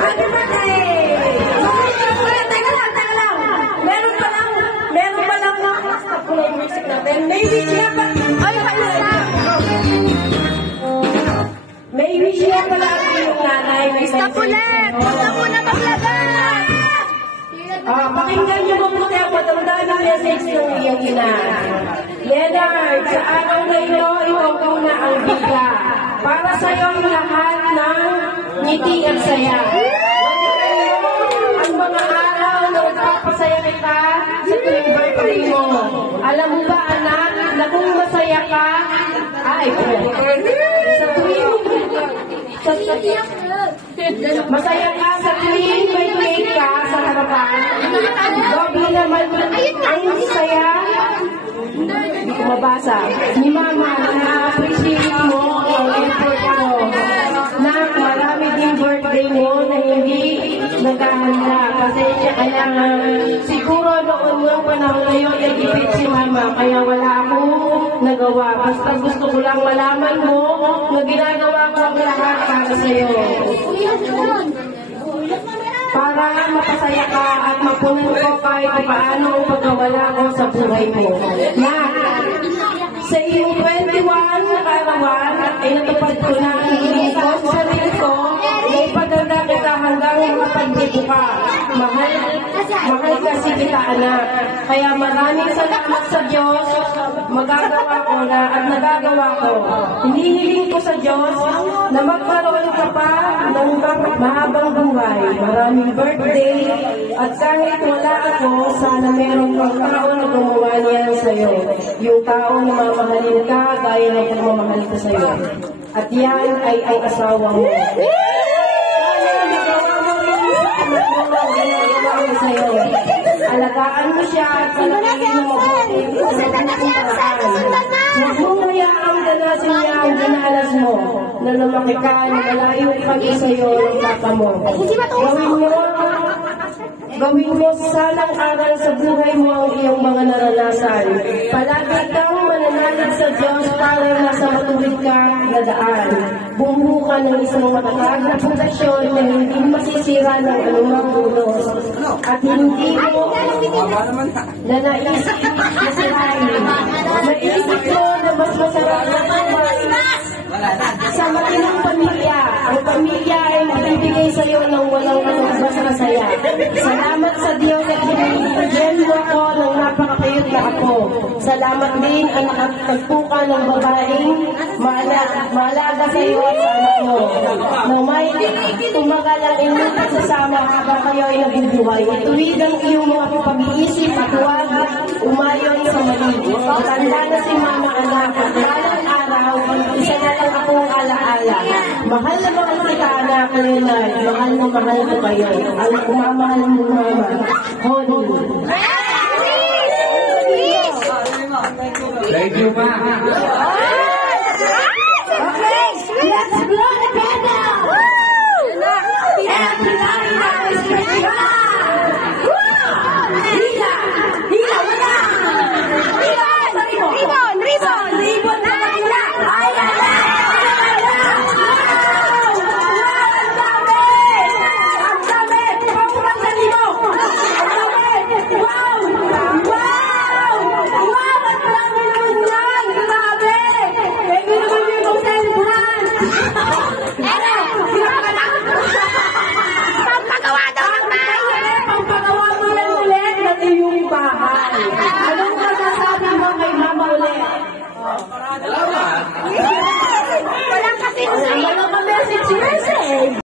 Happy birthday! Teka lang. Meron pa lang stop ko na yung music natin. May wish niya pa. May wish niya pala yung nanay. Stop ulit! Stop mo na maglagay! Pakinggan niyo mabuti ang matandaan ng message ng iyong ina. Leonard, sa araw na ito, ikaw na ang bigla. Para sa iyo ang lahat ng ngiti at saya. Ang mga araw na magpapasaya kita sa tuwing birthday mo. Alam mo ba, anak, na kung masaya ka, sa tuwing masaya ka sa tuwing birthday ka sa harapan. Doble naman ang saya. Hindi ko mabasa. Ni Mama, na-appreciate mo ang effort mo. Na marami din birthday mo na hindi naghahanda. Pasensya ka na nga. Siguro noon ng panahon na yun, nagipit si Mama. Kaya wala akong nagawa. Basta gusto ko lang malaman mo na ginagawa ko ang lahat para sa'yo. Para mapasaya ka at mapunan ko kahit paano ang pagkawala ko sa buhay mo. Na, sa iyong 21 na kaarawan ay natupad ko na ang hiling ko sa sarili ko na ipaganda kita hanggang mapagdibo ka. Mahal kasi kita, anak. Kaya maraming salamat sa Diyos, magagawa ko na at nagagawa ko. Hinihiling ko sa Diyos na magkaroon ka pa ng mahabang buhay. Maraming birthday at kahit wala ako, sana meron pang tao na gumawa niyan sa'yo. Yung tao na mamahalin ka, gaya ng pagmamahal ko sa'yo. At yan ay ang asawa mo. Alagaan mo siya at palagay mo mabuti. Huwag mo hayaang danasin niya ang dinalas mo na lumaki ka na malayo ipag-isa sa'yo ng papa mo. Gawin mo salang aral sa buhay mo ang iyong mga naranasan. Palagi kang mananalig sa Diyos para nasa matuwid ka na daan. Bumuo ka ng isang matatag na pundasyon na hindi masisira ng anumang ulos. At hindi mo na naisip na sirain. Naisip mo na mas masarap na sa matinang pamilya. Ang pamilya ay magbibigay sa iyo ng walang mas masaya. Salamat sa Diyos at binibigyan mo ako ng napakapayot na ako. Salamat din ang nakatagpuka ng babaeng maalaga sa iyo at sa anak mo. Nang may tumagal ang inyong pagsasama habang kayo ay nabubuhay. Ituwid ang iyong mga pag-iisip at huwag umayon sa mali. Tanda na si Mama, anak, at walang araw, isa na lang akong alaala. Mahal na mahal kita, anak, Leonard. Mahal na mahal ko kayo. Ang kumamahal mo, Mama. Honey. Thank you, Ma.